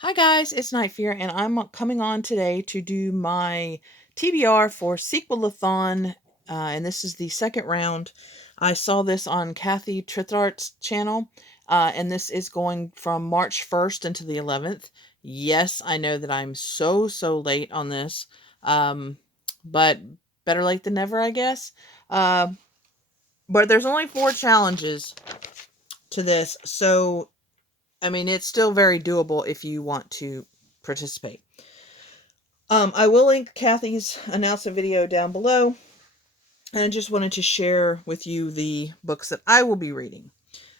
Hi guys, it's Night Fear, and I'm coming on today to do my TBR for Sequelathon, and this is the second round. I saw this on Kathy Trithardt's channel, and this is going from March 1st into the 11th. Yes, I know that I'm so late on this, but better late than never, I guess. Uh, but there's only 4 challenges to this, so I mean, it's still very doable if you want to participate. I will link Kathy's announcement video down below, and I just wanted to share with you the books that I will be reading.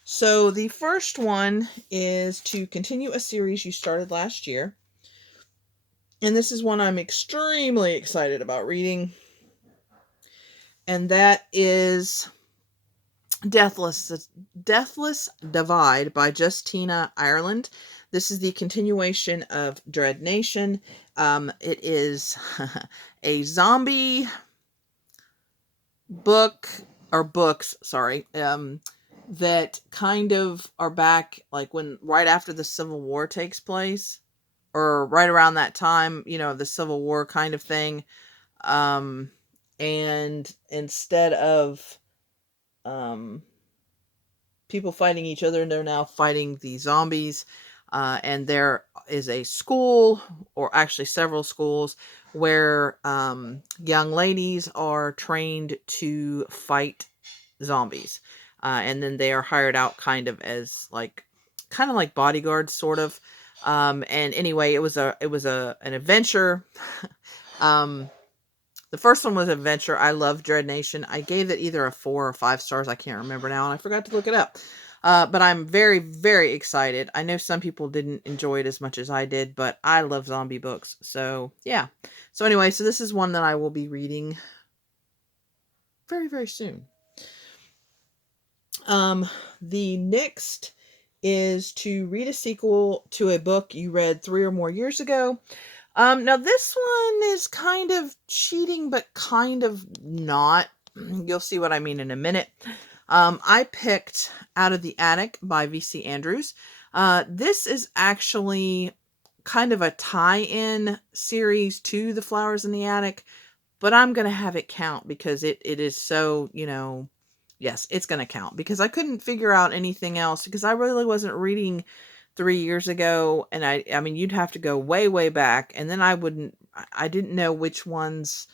So the first one is to continue a series you started last year, and this is one I'm extremely excited about reading, and that is Deathless Divide by Justina Ireland. This is the continuation of Dread Nation. It is a zombie books, sorry, that kind of are back like when right after the Civil War takes place, or right around that time, the Civil War kind of thing. Um, and instead of um, people fighting each other, and they're now fighting the zombies. And there is a school, or actually several schools, where young ladies are trained to fight zombies. And then they are hired out kind of as kind of like bodyguards, sort of. And anyway, it was an adventure. um, the first one was adventure. I love Dread Nation. I gave it either a 4 or 5 stars. I can't remember now, and I forgot to look it up. But I'm very excited. I know some people didn't enjoy it as much as I did, but I love zombie books. So, yeah. So anyway, so this is one that I will be reading very soon. The next is to read a sequel to a book you read 3 or more years ago. Now this one is kind of cheating, but kind of not. You'll see what I mean in a minute. I picked Out of the Attic by V.C. Andrews. This is actually kind of a tie-in series to The Flowers in the Attic, but I'm going to have it count because it is so, yes, it's going to count because I couldn't figure out anything else because I really wasn't reading 3 years ago, and I mean, you'd have to go way back, and then I didn't know which ones.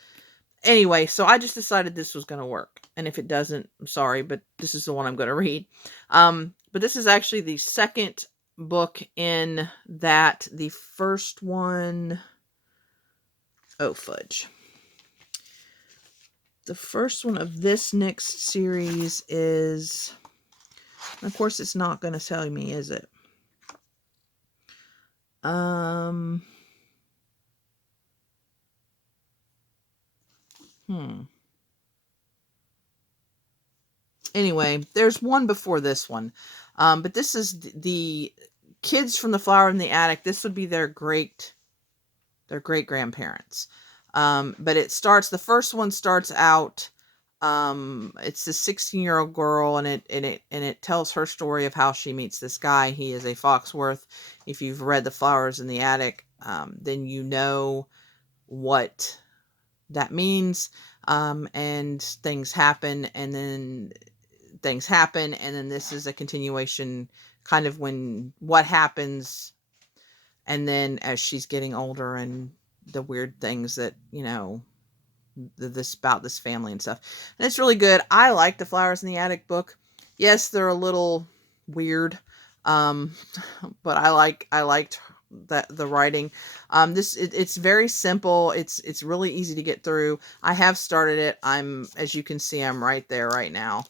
Anyway, so I just decided this was going to work, and if it doesn't, I'm sorry, but this is the one I'm going to read. But this is actually the second book in that. The first one, oh fudge. The first one of this next series is, of course, it's not going to tell me, is it? Anyway, there's one before this one. But this is the kids from The Flower in the Attic. This would be their great grandparents. But the first one starts out, it's a 16-year-old girl, and it tells her story of how she meets this guy. He is a Foxworth. If you've read The Flowers in the Attic, then you know what that means. And things happen, and then this is a continuation, kind of what happens, and then as she's getting older, and the weird things that, about this family and stuff. And it's really good. I like the Flowers in the Attic book. Yes, they're a little weird, but I liked the writing. It's very simple. It's really easy to get through. I have started it. As you can see, I'm right there right now.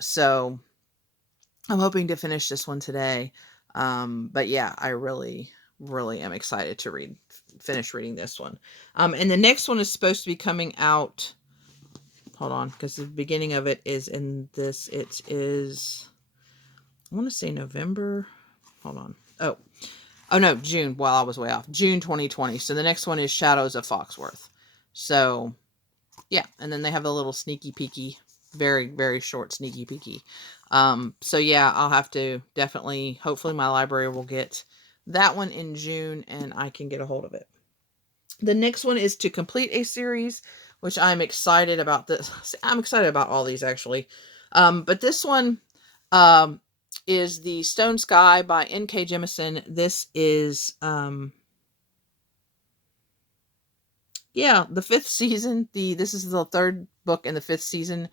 So I'm hoping to finish this one today. But yeah, I really am excited to finish reading this one. And the next one is supposed to be coming out. Hold on, because the beginning of it is in this. It is, I want to say November. Hold on. Oh no, June. Well, I was way off. June 2020. So the next one is Shadows of Foxworth. So yeah, and then they have a little sneaky peeky, very short sneaky peeky. So yeah, I'll have to definitely, hopefully my library will get that one in June, and I can get a hold of it. The next one is to complete a series, which I'm excited about. This I'm excited about all these actually, but this one um, is the Stone Sky by N.K. Jemisin. This is yeah, the fifth season. This is the third book in the fifth season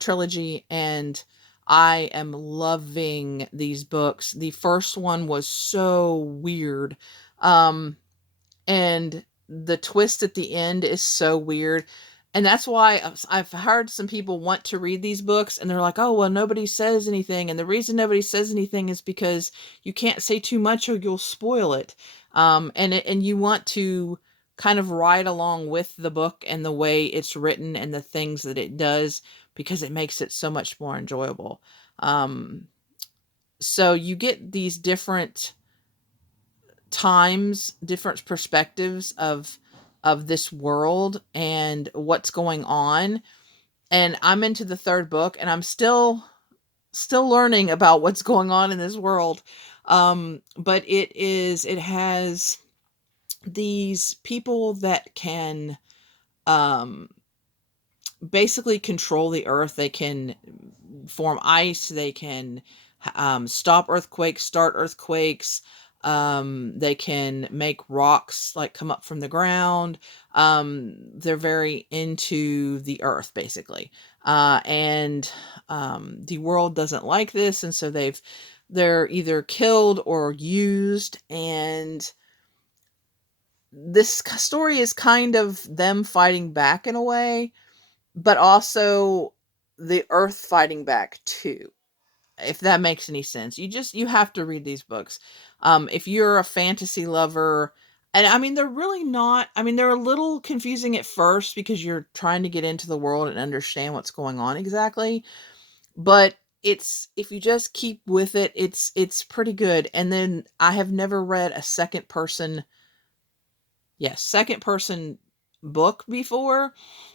trilogy, and I am loving these books. The first one was so weird. Um and the twist at the end is so weird. And that's why I've heard some people want to read these books and they're like, oh, well, nobody says anything. And the reason nobody says anything is because you can't say too much or you'll spoil it. And you want to kind of ride along with the book and the way it's written and the things that it does, because it makes it so much more enjoyable. So you get these different times, different perspectives of this world and what's going on. And I'm into the third book and I'm still learning about what's going on in this world. But it has these people that can um basically control the earth. They can form ice. They can stop earthquakes, start earthquakes. They can make rocks like come up from the ground. They're very into the earth, basically. And the world doesn't like this, and so they're either killed or used. And this story is kind of them fighting back in a way, but also the earth fighting back too, if that makes any sense. You have to read these books. If you're a fantasy lover, and I mean they're really not, I mean they're a little confusing at first because you're trying to get into the world and understand what's going on exactly, but it's, if you just keep with it, it's pretty good. And then I have never read a second person book before.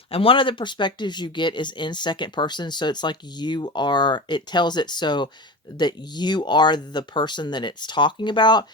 And one of the perspectives you get is in second person. So it's like it tells it so that you are the person that it's talking about.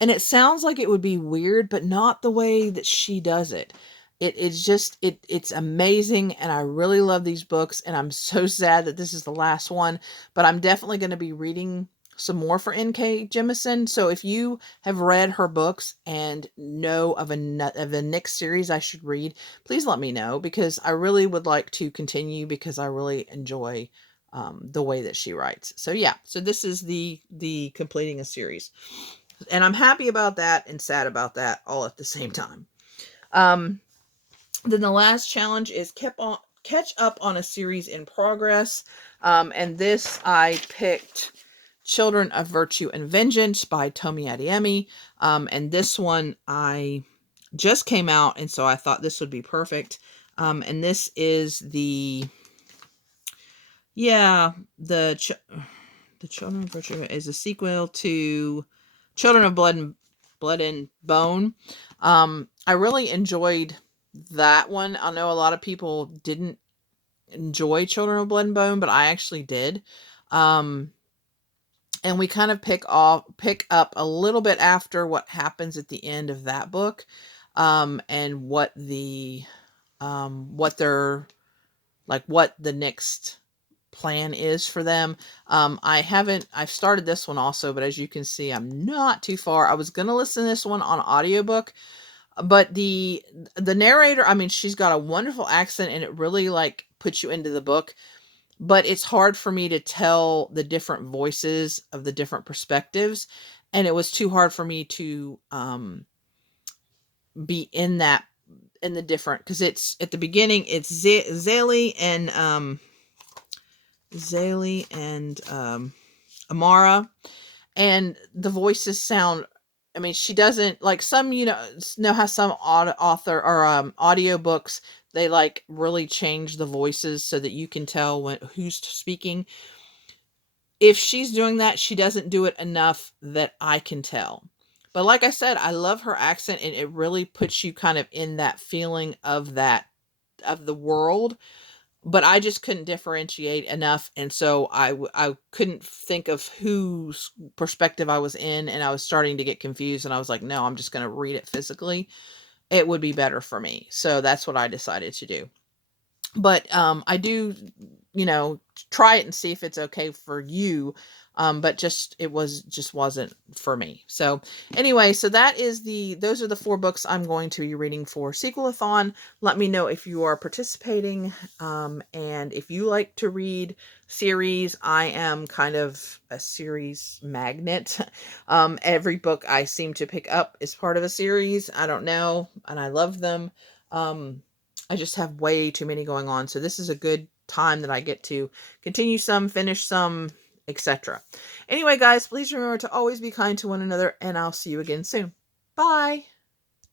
And it sounds like it would be weird, but not the way that she does it. It's amazing, and I really love these books, and I'm so sad that this is the last one, but I'm definitely going to be reading some more for N.K. Jemisin. So if you have read her books and know of the next series I should read, please let me know, because I really would like to continue, because I really enjoy the way that she writes. So yeah, so this is the completing a series, and I'm happy about that and sad about that all at the same time. Then the last challenge is catch up on a series in progress, and this I picked Children of Virtue and Vengeance by Tomi Adeyemi. And this one I just came out, and so I thought this would be perfect. And this is the Children of Virtue is a sequel to Children of Blood and Bone. I really enjoyed that one. I know a lot of people didn't enjoy Children of Blood and Bone, but I actually did. And we kind of pick up a little bit after what happens at the end of that book, and what what the next plan is for them. I've started this one also, but as you can see, I'm not too far. I was going to listen to this one on audiobook, but the narrator, I mean, she's got a wonderful accent and it really like puts you into the book, but it's hard for me to tell the different voices of the different perspectives, and it was too hard for me to be in the different, because it's at the beginning it's Zaylee and Amara, and the voices sound, I mean, she doesn't like some, know how some author or audiobooks, they like really change the voices so that you can tell who's speaking. If she's doing that, she doesn't do it enough that I can tell. But like I said, I love her accent, and it really puts you kind of in that feeling of the world. but I just couldn't differentiate enough, and so I couldn't think of whose perspective I was in, and I was starting to get confused, and I was like, no, I'm just going to read it physically. It would be better for me. So that's what I decided to do. But I do, you know, try it and see if it's okay for you. But just wasn't for me. So anyway, so those are the 4 books I'm going to be reading for Sequelathon. Let me know if you are participating, and if you like to read series. I am kind of a series magnet. Every book I seem to pick up is part of a series. I don't know, and I love them. I just have way too many going on. So this is a good time that I get to continue some, finish some, etc. Anyway, guys, please remember to always be kind to one another, and I'll see you again soon. Bye.